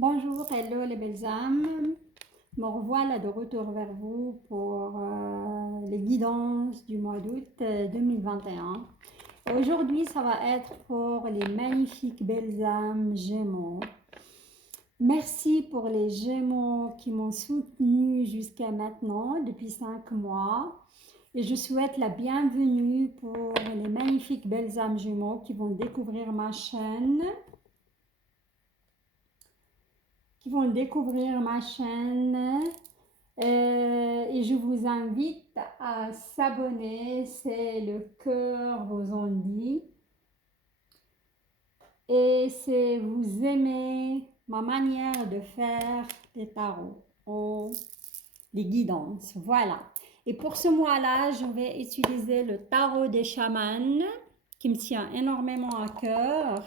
Bonjour, hello les belles âmes. Me revoilà de retour vers vous pour les guidances du mois d'août 2021. Aujourd'hui, ça va être pour les magnifiques belles âmes Gémeaux. Merci pour les Gémeaux qui m'ont soutenu jusqu'à maintenant, depuis 5 mois. Et je souhaite la bienvenue pour les magnifiques belles âmes Gémeaux qui vont découvrir ma chaîne. Et je vous invite à s'abonner, c'est le cœur vous en dit. Et c'est vous aimez ma manière de faire les tarots, les guidances, voilà. Et pour ce mois-là, je vais utiliser le tarot des chamans qui me tient énormément à cœur.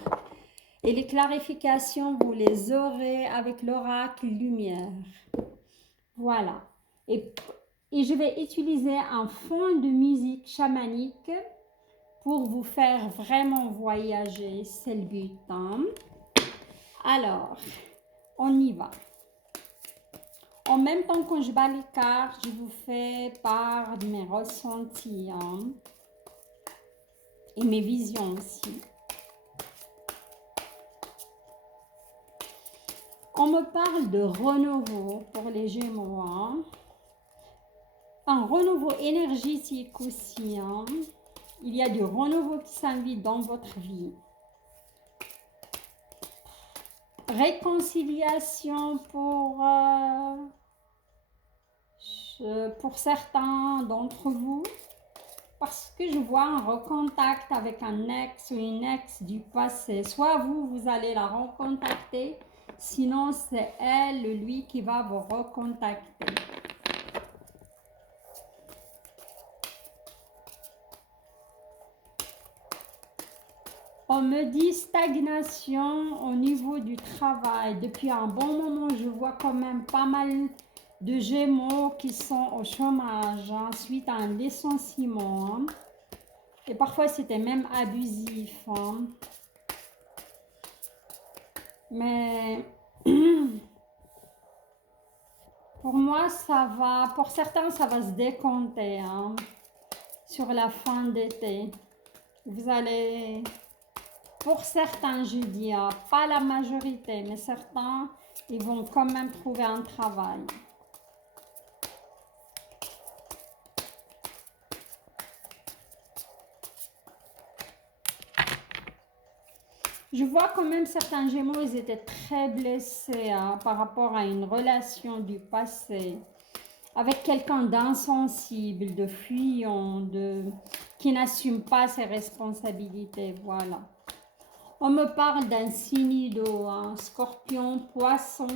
Et les clarifications, vous les aurez avec l'oracle lumière. Voilà. Et je vais utiliser un fond de musique chamanique pour vous faire vraiment voyager. C'est le but. Hein? Alors, on y va. En même temps que je bats les cartes, je vous fais part de mes ressentis hein? Et mes visions aussi. On me parle de renouveau pour les Gémeaux. Hein? Un renouveau énergétique aussi. Hein? Il y a du renouveau qui s'invite dans votre vie. Réconciliation pour certains d'entre vous. Parce que je vois un recontact avec un ex ou une ex du passé. Soit vous allez la recontacter, sinon c'est elle, lui qui va vous recontacter. On me dit stagnation au niveau du travail. Depuis un bon moment, je vois quand même pas mal de Gémeaux qui sont au chômage hein, suite à un licenciement. Hein. Et parfois, c'était même abusif. Hein. Mais pour moi, ça va. Pour certains, ça va se décompter hein, sur la fin d'été. Vous allez... Pour certains, je dis, pas la majorité, mais certains, ils vont quand même trouver un travail. Je vois quand même certains Gémeaux, ils étaient très blessés hein, par rapport à une relation du passé, avec quelqu'un d'insensible, de fuyant, qui n'assume pas ses responsabilités, voilà. On me parle d'un signe d'eau, hein, scorpion, poisson.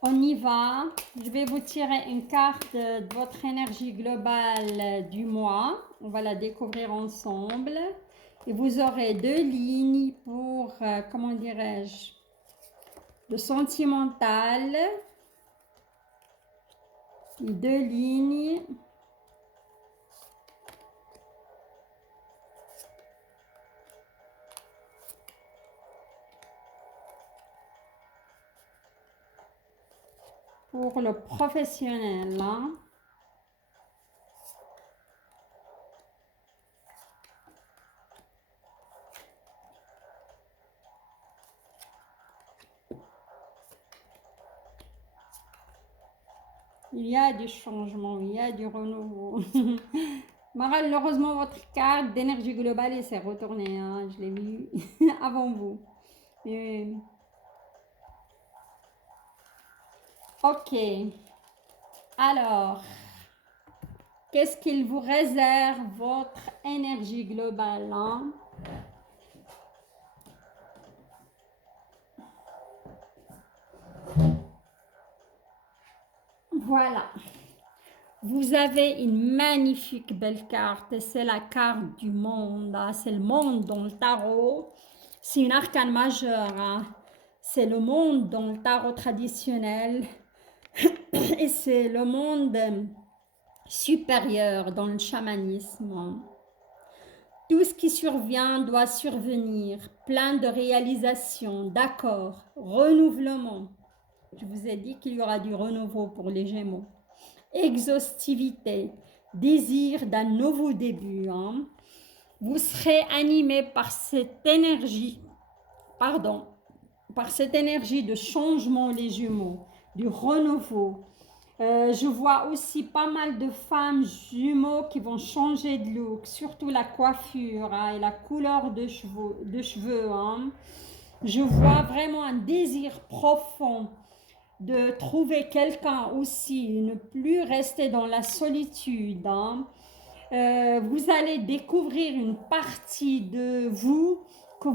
On y va. Je vais vous tirer une carte de votre énergie globale du mois. On va la découvrir ensemble. Et vous aurez deux lignes pour, comment dirais-je, le sentimental. Et deux lignes pour le professionnel. Hein. Il y a du changement, il y a du renouveau. Malheureusement, votre carte d'énergie globale elle s'est retournée. Hein. Je l'ai vu avant vous. Et... Ok. Alors, qu'est-ce qu'il vous réserve, votre énergie globale hein? Voilà. Vous avez une magnifique belle carte. C'est la carte du monde. Hein? C'est le monde dans le tarot. C'est une arcane majeure. Hein? C'est le monde dans le tarot traditionnel. Et c'est le monde supérieur dans le chamanisme. Tout ce qui survient doit survenir, plein de réalisations, d'accords, renouvellement. Je vous ai dit qu'il y aura du renouveau pour les Gémeaux. Exhaustivité, désir d'un nouveau début. Hein. Vous serez animé par cette énergie, pardon, par cette énergie de changement, les Jumeaux, du renouveau. Je vois aussi pas mal de femmes jumeaux qui vont changer de look, surtout la coiffure hein, et la couleur de cheveux. Hein. Je vois vraiment un désir profond de trouver quelqu'un aussi, ne plus rester dans la solitude. Hein. Vous allez découvrir une partie de vous que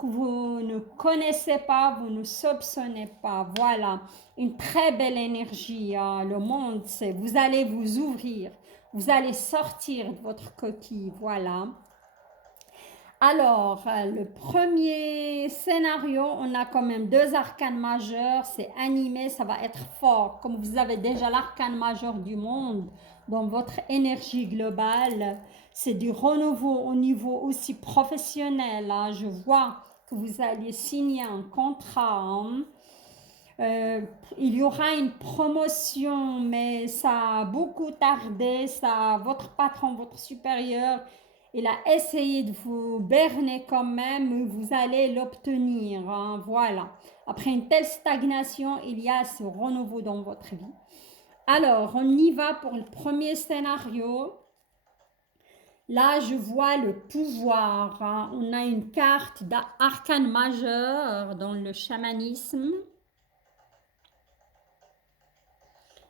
que vous ne connaissez pas, vous ne soupçonnez pas. Voilà, une très belle énergie. Hein. Le monde, c'est vous allez vous ouvrir, vous allez sortir de votre coquille. Voilà. Alors, le premier scénario, on a quand même deux arcanes majeurs, c'est animé, ça va être fort. Comme vous avez déjà l'arcane majeur du monde dans votre énergie globale, c'est du renouveau au niveau aussi professionnel. Hein. Je vois que vous allez signer un contrat. Hein. Il y aura une promotion, mais ça a beaucoup tardé. Ça, votre patron, votre supérieur, il a essayé de vous berner quand même, mais vous allez l'obtenir. Hein, voilà. Après une telle stagnation, il y a ce renouveau dans votre vie. Alors, on y va pour le premier scénario. Là, je vois le pouvoir. Hein. On a une carte d'arcane majeur dans le chamanisme.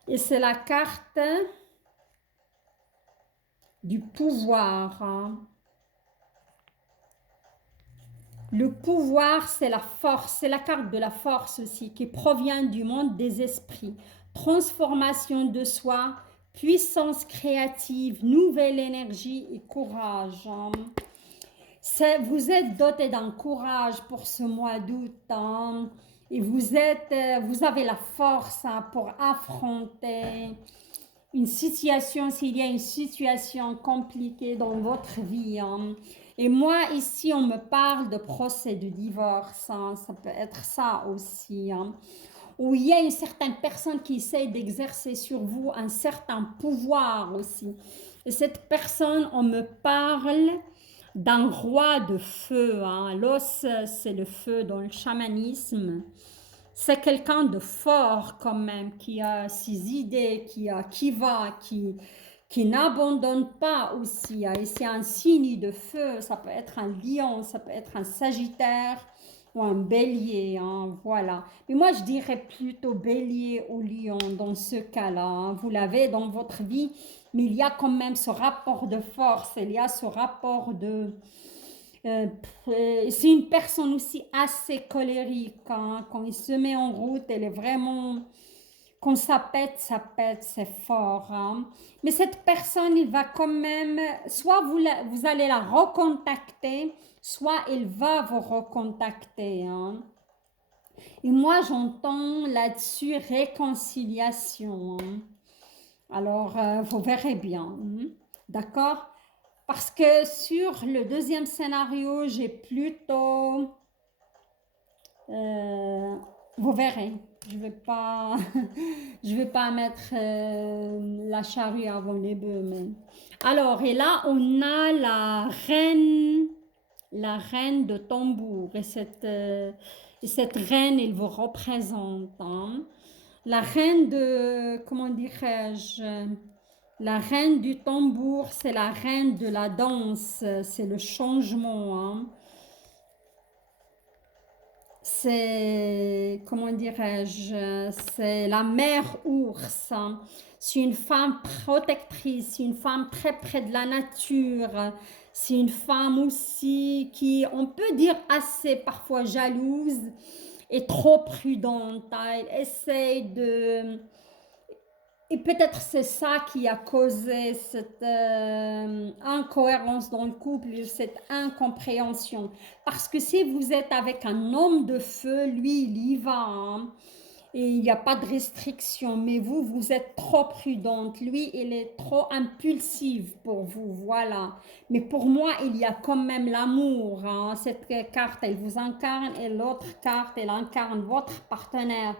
Et c'est la carte du pouvoir. Hein. Le pouvoir, c'est la force, c'est la carte de la force aussi, qui provient du monde des esprits. Transformation de soi, puissance créative, nouvelle énergie et courage. Hein. Vous êtes doté d'un courage pour ce mois d'août. Hein. Et vous avez la force hein, pour affronter une situation, s'il y a une situation compliquée dans votre vie. Hein. Et moi, ici, on me parle de procès de divorce. Hein. Ça peut être ça aussi. Hein. Où il y a une certaine personne qui essaie d'exercer sur vous un certain pouvoir aussi. Et cette personne, on me parle d'un roi de feu. Hein. L'os, c'est le feu dans le chamanisme. C'est quelqu'un de fort quand même, qui a ses idées, qui n'abandonne pas aussi. Et c'est un signe de feu, ça peut être un lion, ça peut être un sagittaire ou un bélier, hein, voilà. Mais moi, je dirais plutôt bélier ou lion dans ce cas-là. Hein. Vous l'avez dans votre vie, mais il y a quand même ce rapport de force, il y a ce rapport de euh, c'est une personne aussi assez colérique. Hein. Quand il se met en route, elle est vraiment... Quand ça pète, c'est fort. Hein. Mais cette personne, il va quand même... Soit vous allez la recontacter, soit il va vous recontacter. Hein. Et moi, j'entends là-dessus réconciliation. Hein. Alors, vous verrez bien. Hein. D'accord? Parce que sur le deuxième scénario, j'ai plutôt... euh, vous verrez, je vais pas, je vais pas mettre la charrue avant les bœufs. Mais... Alors, et là, on a la reine de tambour. Et cette reine, elle vous représente. Hein. La reine de, comment dirais-je, la reine du tambour, c'est la reine de la danse, c'est le changement. Hein. C'est, comment dirais-je, c'est la mère ours. Hein. C'est une femme protectrice, c'est une femme très près de la nature. C'est une femme aussi qui, on peut dire, assez parfois jalouse et trop prudente. Hein. Elle essaye de et peut-être c'est ça qui a causé cette incohérence dans le couple, cette incompréhension. Parce que si vous êtes avec un homme de feu, lui, il y va. Hein. et il n'y a pas de restriction, mais vous, vous êtes trop prudente. Lui, il est trop impulsif pour vous, voilà. Mais pour moi, il y a quand même l'amour, hein. Cette carte, elle vous incarne et l'autre carte, elle incarne votre partenaire.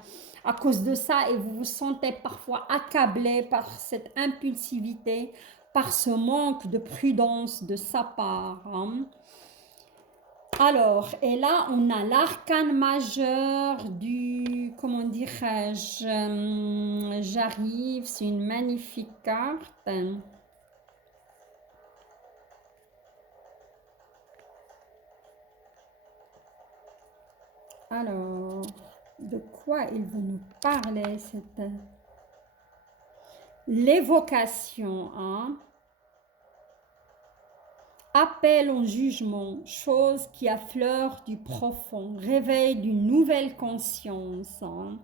À cause de ça, et vous vous sentez parfois accablé par cette impulsivité, par ce manque de prudence de sa part, hein. Alors, et là, on a l'arcane majeur du, comment dirais-je, j'arrive, c'est une magnifique carte. Alors, de quoi il veut nous parler, cette l'évocation, hein? Appel au jugement, chose qui affleure du profond, réveil d'une nouvelle conscience, hein.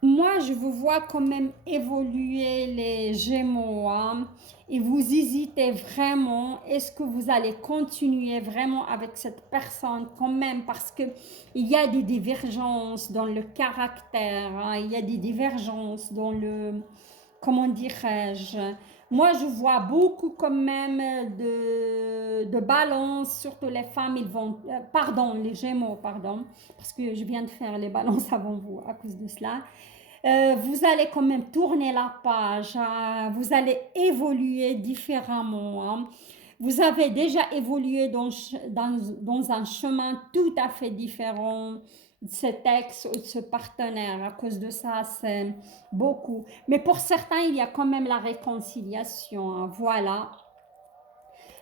Moi, je vous vois quand même évoluer les Gémeaux, hein, et vous hésitez vraiment, est-ce que vous allez continuer vraiment avec cette personne quand même, parce que il y a des divergences dans le caractère, hein, il y a des divergences dans le, comment dirais-je, moi je vois beaucoup quand même de balance, surtout les femmes, ils vont, pardon, les Gémeaux, pardon, parce que je viens de faire les balances avant vous à cause de cela. Vous allez quand même tourner la page, hein, vous allez évoluer différemment, hein. Vous avez déjà évolué dans un chemin tout à fait différent de cet ex ou de ce partenaire. À cause de ça, c'est beaucoup. Mais pour certains, il y a quand même la réconciliation, hein, voilà.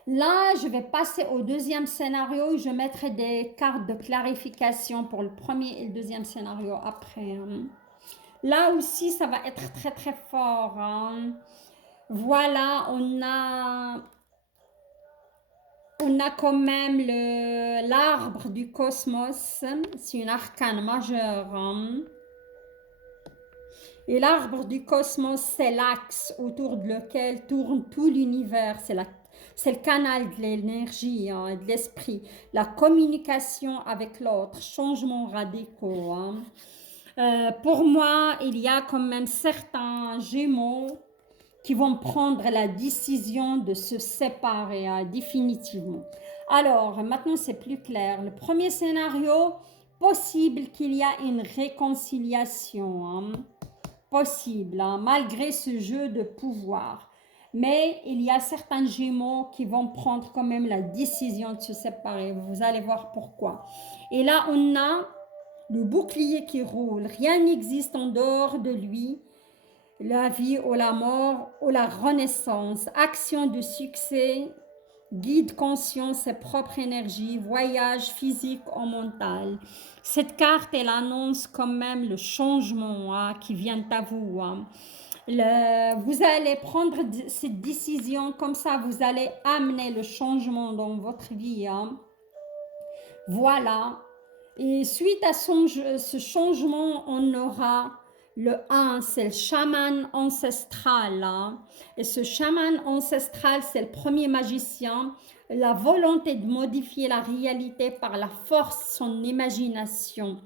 Là, je vais passer au deuxième scénario. Je mettrai des cartes de clarification pour le premier et le deuxième scénario après, hein. Là aussi, ça va être très très fort, hein. Voilà, on a quand même l'arbre du cosmos. C'est une arcane majeure, hein. Et l'arbre du cosmos, c'est l'axe autour de lequel tourne tout l'univers. C'est le canal de l'énergie, hein, de l'esprit. La communication avec l'autre, changements radicaux, hein. Pour moi, il y a quand même certains Gémeaux qui vont prendre la décision de se séparer, hein, définitivement. Alors, maintenant c'est plus clair. Le premier scénario, possible qu'il y a une réconciliation, hein, possible, hein, malgré ce jeu de pouvoir. Mais il y a certains Gémeaux qui vont prendre quand même la décision de se séparer. Vous allez voir pourquoi. Et là, on a le bouclier qui roule. Rien n'existe en dehors de lui. La vie ou la mort ou la renaissance. Action de succès. Guide conscient ses propres énergies. Voyage physique ou mental. Cette carte, elle annonce quand même le changement, hein, qui vient à vous, hein. Vous allez prendre cette décision comme ça. Vous allez amener le changement dans votre vie, hein. Voilà. Et suite à ce changement, on aura le 1, c'est le chaman ancestral, hein. Et ce chaman ancestral, c'est le premier magicien. La volonté de modifier la réalité par la force de son imagination.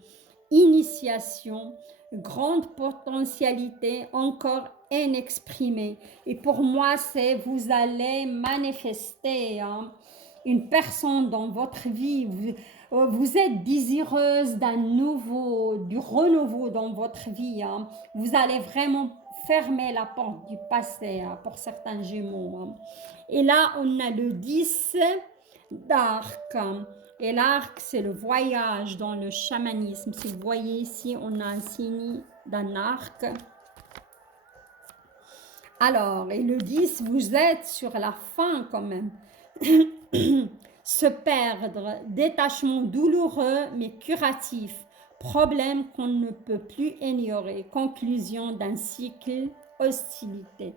Initiation, grande potentialité encore inexprimée. Et pour moi, c'est vous allez manifester, hein, une personne dans votre vie. Vous êtes désireuse du renouveau dans votre vie, hein. Vous allez vraiment fermer la porte du passé, hein, pour certains Gémeaux, hein. Et là, on a le 10 d'arc. Et l'arc, c'est le voyage dans le chamanisme. Si vous voyez ici, on a un signe d'un arc. Alors, et le 10, vous êtes sur la fin quand même. Se perdre, détachement douloureux mais curatif, problème qu'on ne peut plus ignorer, conclusion d'un cycle, hostilité.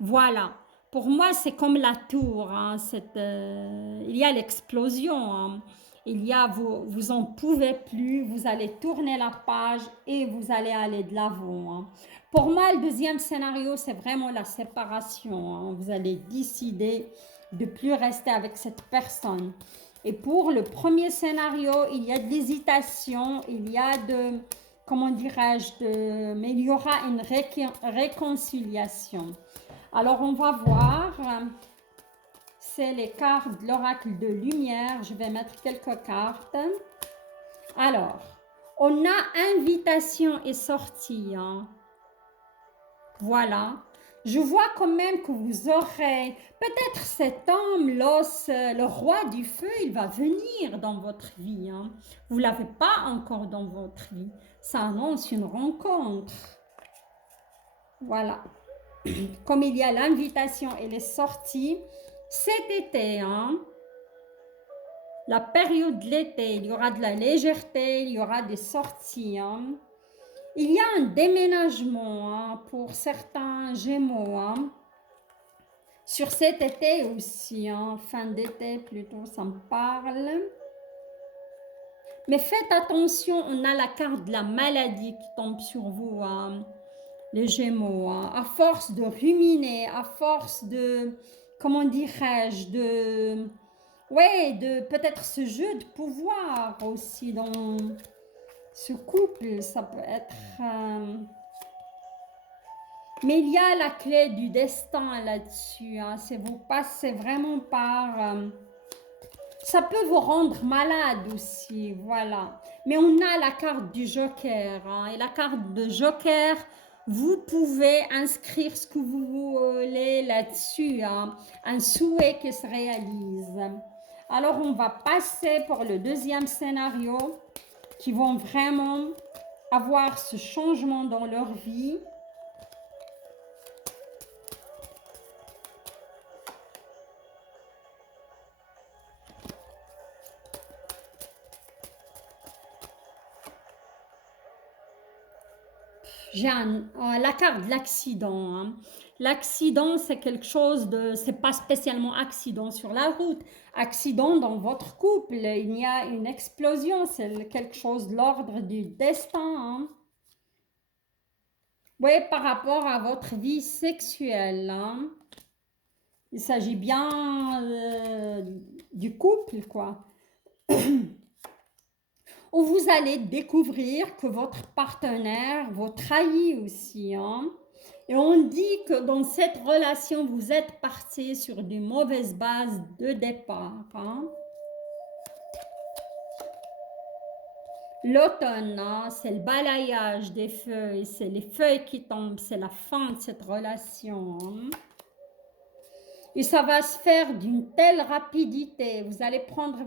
Voilà, pour moi c'est comme la tour, hein, il y a l'explosion, hein. Il y a, vous en pouvez plus, vous allez tourner la page et vous allez aller de l'avant, hein. Pour moi, le deuxième scénario, c'est vraiment la séparation, hein. Vous allez décider de plus rester avec cette personne. Et pour le premier scénario, il y a de l'hésitation, il y a de, comment dirais-je, mais il y aura une réconciliation. Alors, on va voir, c'est les cartes de l'oracle de lumière. Je vais mettre quelques cartes. Alors, on a invitation et sortie. Hein. Voilà. Je vois quand même que vous aurez, peut-être cet homme, le roi du feu, il va venir dans votre vie. Hein. Vous ne l'avez pas encore dans votre vie. Ça annonce une rencontre. Voilà. Comme il y a l'invitation et les sorties, cet été, hein, la période de l'été, il y aura de la légèreté, il y aura des sorties. Hein. Il y a un déménagement hein, pour certains Gémeaux. Hein. Sur cet été aussi, hein, fin d'été plutôt, ça me parle. Mais faites attention, on a la carte de la maladie qui tombe sur vous, hein, les Gémeaux. Hein. À force de ruminer, à force de, comment dirais-je, de peut-être ce jeu de pouvoir aussi dans ce couple, ça peut être... Mais il y a la clé du destin là-dessus. Hein. C'est vous passez vraiment par... ça peut vous rendre malade aussi, voilà. Mais on a la carte du Joker. Hein. Et la carte de Joker, vous pouvez inscrire ce que vous voulez là-dessus. Hein. Un souhait qui se réalise. Alors, on va passer pour le deuxième scénario qui vont vraiment avoir ce changement dans leur vie. J'ai la carte de l'accident. Hein. L'accident, c'est quelque chose de... c'est pas spécialement accident sur la route. Accident dans votre couple. Il y a une explosion. C'est quelque chose de l'ordre du destin. Hein. Oui, par rapport à votre vie sexuelle. Hein. Il s'agit bien du couple, quoi. Où vous allez découvrir que votre partenaire vous trahit aussi. Hein? Et on dit que dans cette relation, vous êtes parti sur de mauvaises bases de départ. Hein? L'automne, hein, c'est le balayage des feuilles, c'est les feuilles qui tombent, c'est la fin de cette relation. Hein? Et ça va se faire d'une telle rapidité. Vous allez prendre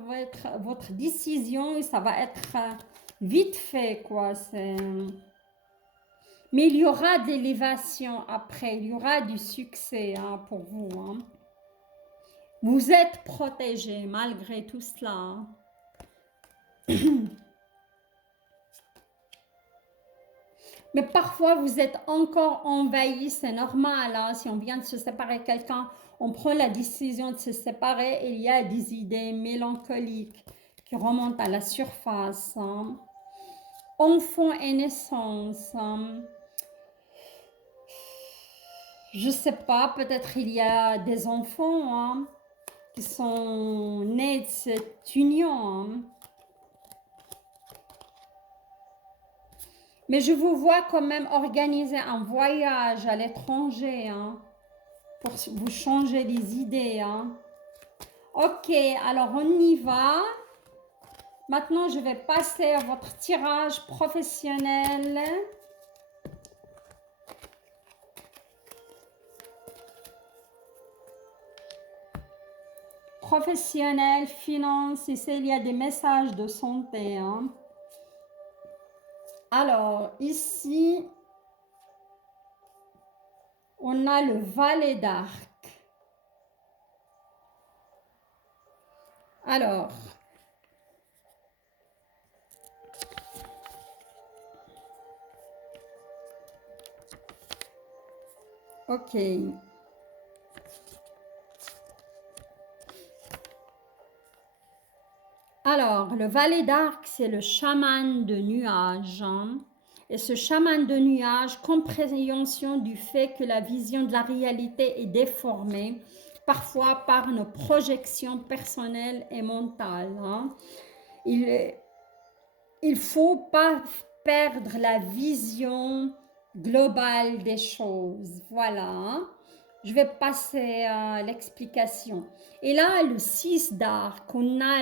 votre décision et ça va être vite fait, quoi. Mais il y aura de l'élévation après. Il y aura du succès hein, pour vous. Hein. Vous êtes protégés malgré tout cela. Hein. Mais parfois, vous êtes encore envahi, c'est normal. Hein? Si on vient de se séparer de quelqu'un, on prend la décision de se séparer et il y a des idées mélancoliques qui remontent à la surface. Hein? Enfant et naissance. Hein? Je ne sais pas, peut-être il y a des enfants hein, qui sont nés de cette union. Hein? Mais je vous vois quand même organiser un voyage à l'étranger hein, pour vous changer les idées. Hein. Ok, alors on y va. Maintenant, je vais passer à votre tirage professionnel. Professionnel, finance, ici il y a des messages de santé. Hein. Alors, ici, on a le valet d'arc. Alors, ok. Alors, le valet d'arc, c'est le chaman de nuages. Hein. Et ce chaman de nuages, compréhension du fait que la vision de la réalité est déformée, parfois par nos projections personnelles et mentales. Hein. Il faut pas perdre la vision globale des choses. Voilà. Hein. Je vais passer à l'explication. Et là, le 6 d'arc, on a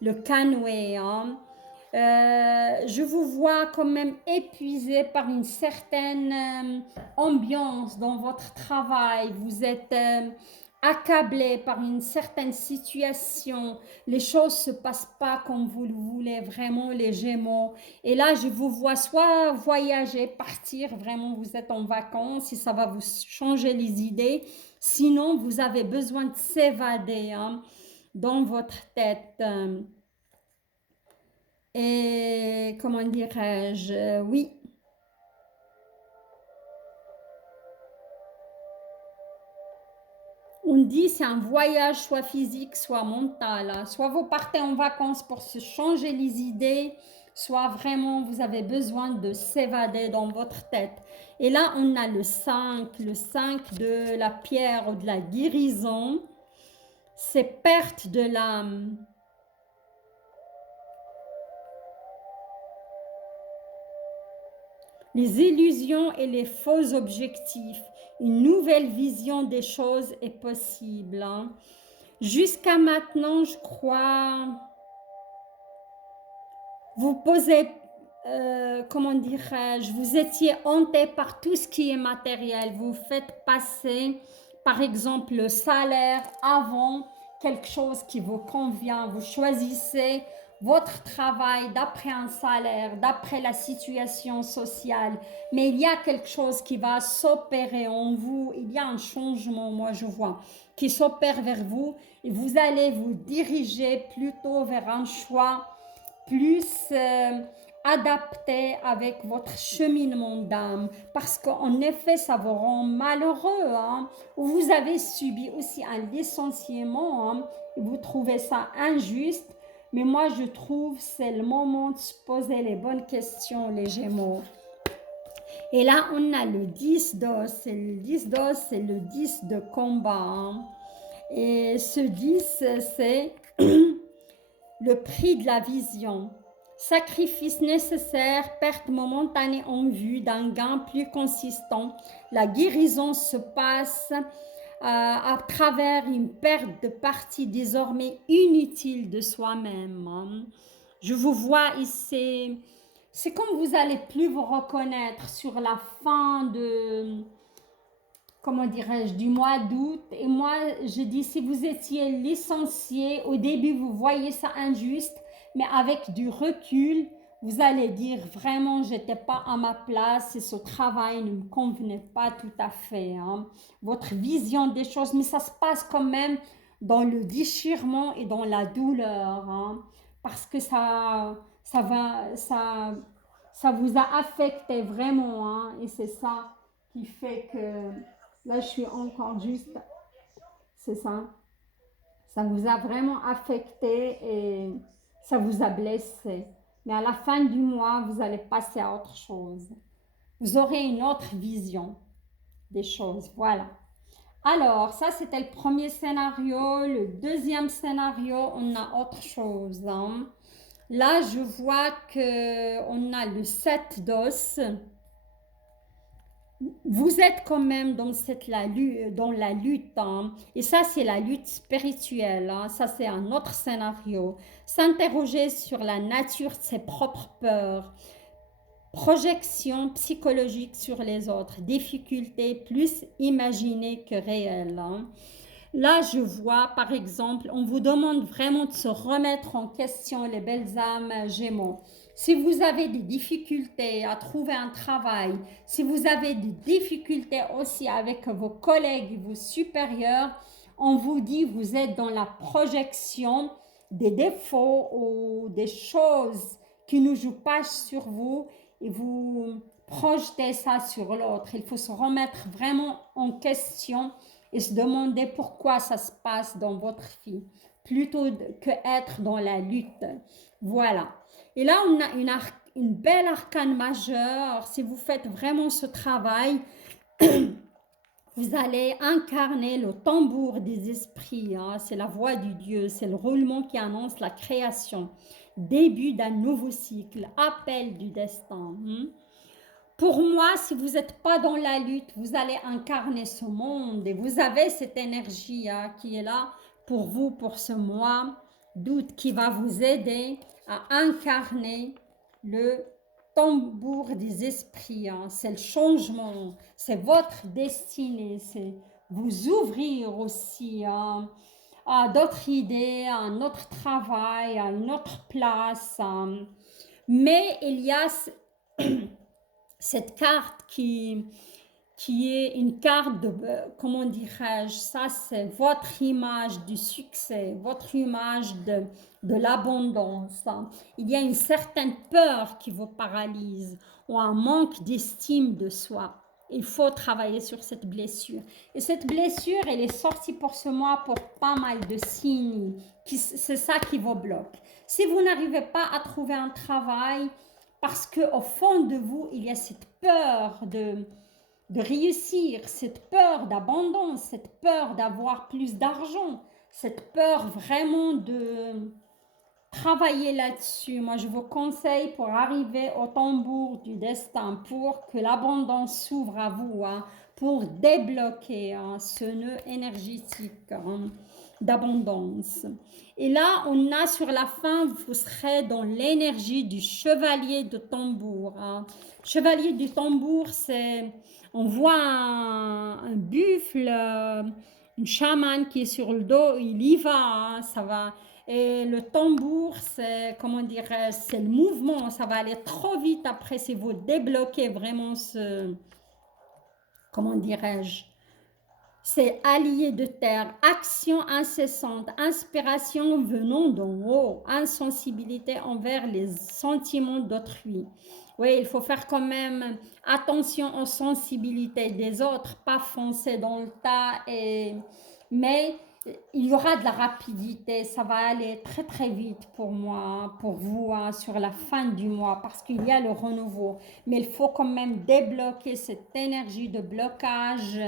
le canoë. Hein. Je vous vois quand même épuisé par une certaine ambiance dans votre travail. Vous êtes accablé par une certaine situation. Les choses ne se passent pas comme vous le voulez, vraiment les Gémeaux. Et là, je vous vois soit voyager, partir, vraiment vous êtes en vacances et ça va vous changer les idées. Sinon, vous avez besoin de s'évader hein, dans votre tête. Et comment dirais-je, oui. On dit c'est un voyage soit physique, soit mental. Hein. Soit vous partez en vacances pour se changer les idées, soit vraiment vous avez besoin de s'évader dans votre tête. Et là, on a le 5 de la pierre ou de la guérison. C'est perte de l'âme. Les illusions et les faux objectifs. Une nouvelle vision des choses est possible. Hein. Jusqu'à maintenant, je crois, vous posez, comment dirais-je, vous étiez hanté par tout ce qui est matériel. Vous faites passer, par exemple, le salaire avant quelque chose qui vous convient. Vous choisissez votre travail d'après un salaire, d'après la situation sociale. Mais il y a quelque chose qui va s'opérer en vous. Il y a un changement, moi je vois, qui s'opère vers vous. Et vous allez vous diriger plutôt vers un choix plus adapté avec votre cheminement d'âme parce qu'en effet ça vous rend malheureux hein. Vous avez subi aussi un licenciement hein, et vous trouvez ça injuste mais moi je trouve c'est le moment de se poser les bonnes questions les Gémeaux. Et là on a le 10 d'os et le 10 d'os c'est le 10 de combat hein. Et ce 10 c'est le prix de la vision. Sacrifice nécessaire, perte momentanée en vue d'un gain plus consistant. La guérison se passe à travers une perte de partie désormais inutile de soi-même. Je vous vois ici, c'est comme vous allez plus vous reconnaître sur la fin de, comment dirais-je, du mois d'août. Et moi, je dis, si vous étiez licencié, au début, vous voyez ça injuste, mais avec du recul, vous allez dire, vraiment, j'étais pas à ma place et ce travail ne me convenait pas tout à fait. Hein. Votre vision des choses, mais ça se passe quand même dans le déchirement et dans la douleur. Hein, parce que ça vous a affecté vraiment. Hein, et c'est ça qui fait que là, je suis encore juste, c'est ça. Ça vous a vraiment affecté et ça vous a blessé. Mais à la fin du mois, vous allez passer à autre chose. Vous aurez une autre vision des choses. Voilà. Alors, ça, c'était le premier scénario. Le deuxième scénario, on a autre chose. Hein. Là, je vois qu'on a le 7 d'os. Vous êtes quand même dans, dans la lutte, hein. Et ça c'est la lutte spirituelle, hein. Ça c'est un autre scénario. S'interroger sur la nature de ses propres peurs, projection psychologique sur les autres, difficultés plus imaginées que réelles. Hein. Là, je vois, par exemple, on vous demande vraiment de se remettre en question, les belles âmes Gémeaux. Si vous avez des difficultés à trouver un travail, si vous avez des difficultés aussi avec vos collègues, vos supérieurs, on vous dit que vous êtes dans la projection des défauts ou des choses qui ne jouent pas sur vous et vous projetez ça sur l'autre. Il faut se remettre vraiment en question et se demander pourquoi ça se passe dans votre vie, plutôt que être dans la lutte. Voilà. Et là, on a une belle arcane majeure. Si vous faites vraiment ce travail, vous Vous allez incarner le tambour des esprits, hein. C'est la voix du Dieu, c'est le roulement qui annonce la création, début d'un nouveau cycle, appel du destin. Pour moi, si vous n'êtes pas dans la lutte, vous allez incarner ce monde et vous avez cette énergie hein, qui est là pour vous, pour ce mois d'août, qui va vous aider à incarner le tambour des esprits. Hein. C'est le changement, c'est votre destinée, c'est vous ouvrir aussi hein, à d'autres idées, à un autre travail, à une autre place. Hein. Mais il y a cette carte qui est une carte de, comment dirais-je, ça c'est votre image du succès, votre image de l'abondance. Il y a une certaine peur qui vous paralyse ou un manque d'estime de soi. Il faut travailler sur cette blessure. Et cette blessure, elle est sortie pour ce mois pour pas mal de signes. C'est ça qui vous bloque. Si vous n'arrivez pas à trouver un travail, parce qu'au fond de vous, il y a cette peur de réussir, cette peur d'abondance, cette peur d'avoir plus d'argent, cette peur vraiment de travailler là-dessus. Moi, je vous conseille pour arriver au tambour du destin, pour que l'abondance s'ouvre à vous, hein, pour débloquer hein, ce nœud énergétique hein, d'abondance. Et là, on a sur la fin, vous serez dans l'énergie du chevalier de tambour. Hein. Chevalier du tambour, c'est, on voit un buffle, une chamane qui est sur le dos, il y va, hein, ça va. Et le tambour, c'est, comment dirais-je, c'est le mouvement, ça va aller trop vite après si vous débloquez vraiment ce, comment dirais-je, c'est allié de terre, action incessante, inspiration venant d'en haut, insensibilité envers les sentiments d'autrui. Oui, il faut faire quand même attention aux sensibilités des autres, pas foncer dans le tas, mais il y aura de la rapidité, ça va aller très très vite pour moi, pour vous, hein, sur la fin du mois, parce qu'il y a le renouveau. Mais il faut quand même débloquer cette énergie de blocage,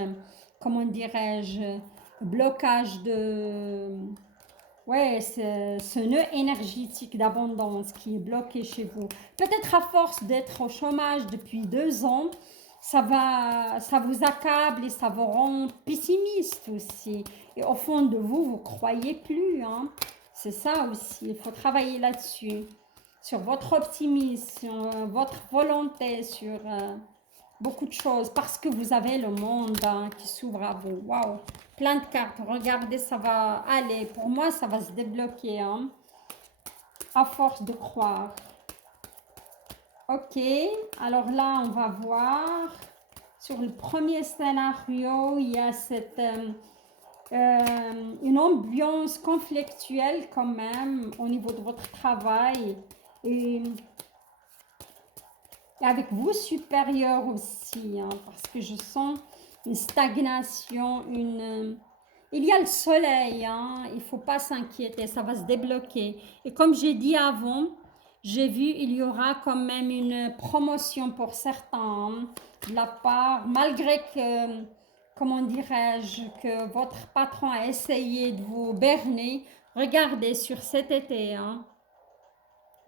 comment dirais-je, blocage de... Ouais, ce nœud énergétique d'abondance qui est bloqué chez vous. Peut-être à force d'être au chômage depuis 2 ans, ça vous accable et ça vous rend pessimiste aussi. Et au fond de vous, vous ne croyez plus. Hein. C'est ça aussi, il faut travailler là-dessus. Sur votre optimisme, sur votre volonté, sur beaucoup de choses. Parce que vous avez le monde hein, qui s'ouvre à vous. Waouh! Plein de cartes. Regardez, ça va aller. Pour moi, ça va se débloquer. Hein, à force de croire. Ok. Alors là, on va voir. Sur le premier scénario, il y a cette, une ambiance conflictuelle quand même au niveau de votre travail. Et avec vos supérieurs aussi. Hein, parce que je sens une stagnation, il y a le soleil, hein, il ne faut pas s'inquiéter, ça va se débloquer. Et comme j'ai dit avant, j'ai vu il y aura quand même une promotion pour certains hein, de la part, malgré que, comment dirais-je, que votre patron a essayé de vous berner. Regardez sur cet été, hein,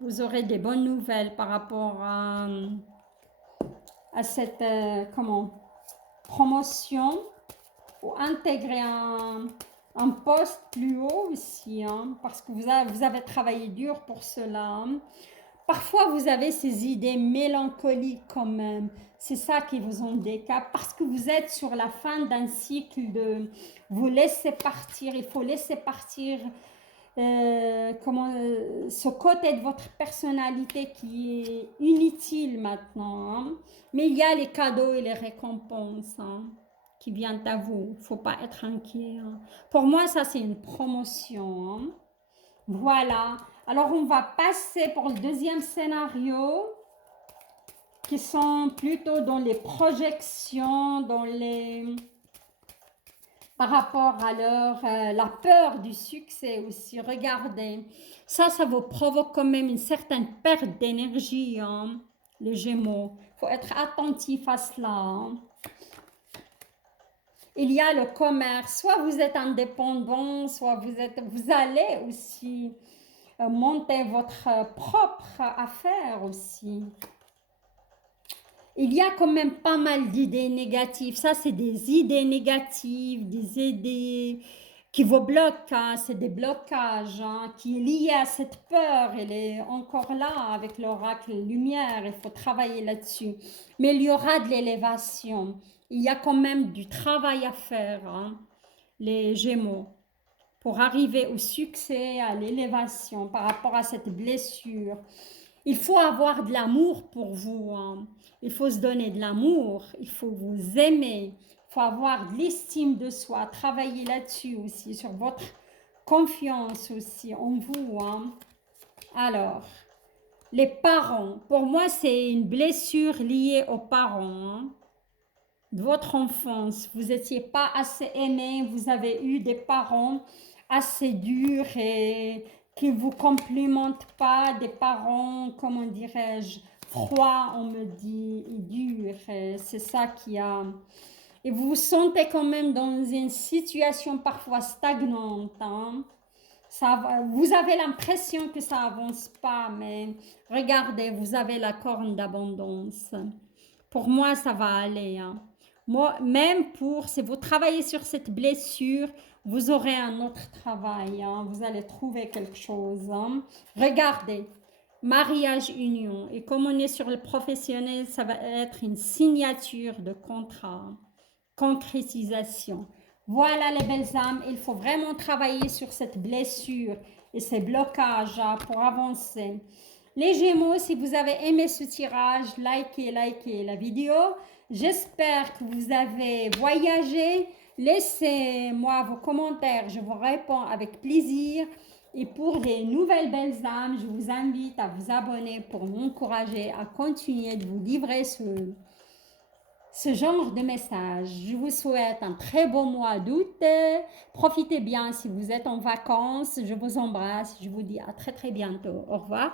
vous aurez des bonnes nouvelles par rapport à cette promotion ou intégrer un poste plus haut aussi, hein, parce que vous avez travaillé dur pour cela. Hein. Parfois, vous avez ces idées mélancoliques quand même. C'est ça qui vous handicape parce que vous êtes sur la fin d'un cycle de vous laisser partir. Il faut laisser partir ce côté de votre personnalité qui est inutile maintenant. Hein. Mais il y a les cadeaux et les récompenses. Hein, qui viennent à vous. Il ne faut pas être inquiet. Hein. Pour moi, ça, c'est une promotion. Hein. Voilà. Alors, on va passer pour le deuxième scénario, qui sont plutôt dans les projections, par rapport à la peur du succès aussi. Regardez, ça vous provoque quand même une certaine perte d'énergie, hein, les Gémeaux. Il faut être attentif à cela. Hein. il y a le commerce. Soit vous êtes indépendant, soit vous allez aussi monter votre propre affaire aussi. Il y a quand même pas mal d'idées négatives. Ça, c'est des idées négatives, des idées qui vous bloquent, hein. C'est des blocages hein, qui est lié à cette peur. Elle est encore là avec l'oracle lumière. Il faut travailler là-dessus. Mais il y aura de l'élévation. Il y a quand même du travail à faire, hein, les Gémeaux, pour arriver au succès, à l'élévation par rapport à cette blessure. Il faut avoir de l'amour pour vous, hein. Il faut se donner de l'amour, il faut vous aimer, il faut avoir de l'estime de soi, travailler là-dessus aussi, sur votre confiance aussi en vous, hein. Alors, les parents, pour moi c'est une blessure liée aux parents, hein, de votre enfance. Vous n'étiez pas assez aimé, vous avez eu des parents assez durs et qui ne vous complimentent pas, des parents, comment dirais-je, froids, on me dit, et durs. C'est ça qui a... Et vous vous sentez quand même dans une situation parfois stagnante, hein. Vous avez l'impression que ça avance pas, mais regardez, vous avez la corne d'abondance. Pour moi, ça va aller, hein. Moi, même si vous travaillez sur cette blessure, vous aurez un autre travail, hein. Vous allez trouver quelque chose, hein. Regardez, mariage, union. Et comme on est sur le professionnel, ça va être une signature de contrat, concrétisation. Voilà les belles âmes, il faut vraiment travailler sur cette blessure et ces blocages hein, pour avancer. Les Gémeaux, si vous avez aimé ce tirage, likez la vidéo. J'espère que vous avez voyagé. Laissez-moi vos commentaires, je vous réponds avec plaisir. Et pour les nouvelles belles âmes, je vous invite à vous abonner pour m'encourager à continuer de vous livrer ce genre de message. Je vous souhaite un très bon mois d'août. Profitez bien si vous êtes en vacances. Je vous embrasse. Je vous dis à très bientôt. Au revoir.